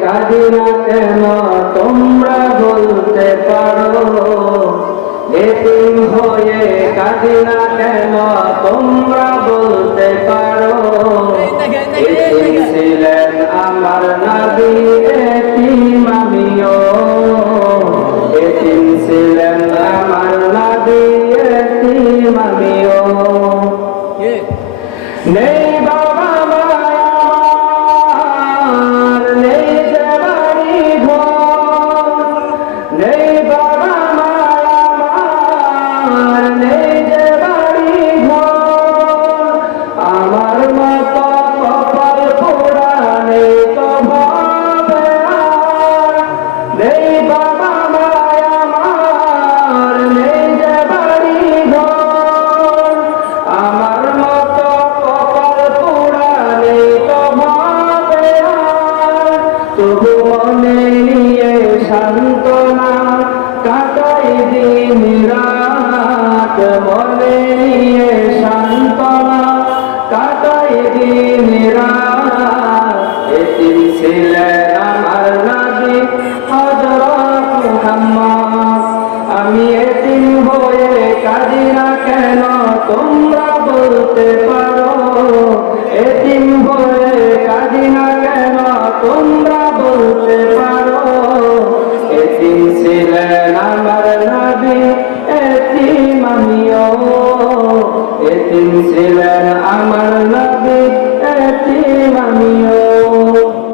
কাঁদি না কেন? তোমরা বলতে পারো। এতিম হয়ে কাঁদি না কেন? তোমরা বলতে পারো। এতিম ছিলেন আমার নাবি এতিম আমিও। এতিম ছিলেন আমার নাবি এতিম আমিও। নেই তবু মনে নিয়ে সান্ত্বনা কাটাই দিন রাত। মনে নিয়ে সান্ত্বনা কাটাই দিন রাত। এটি ছিলেন আমার নাবি হজরত মুহাম্মদ।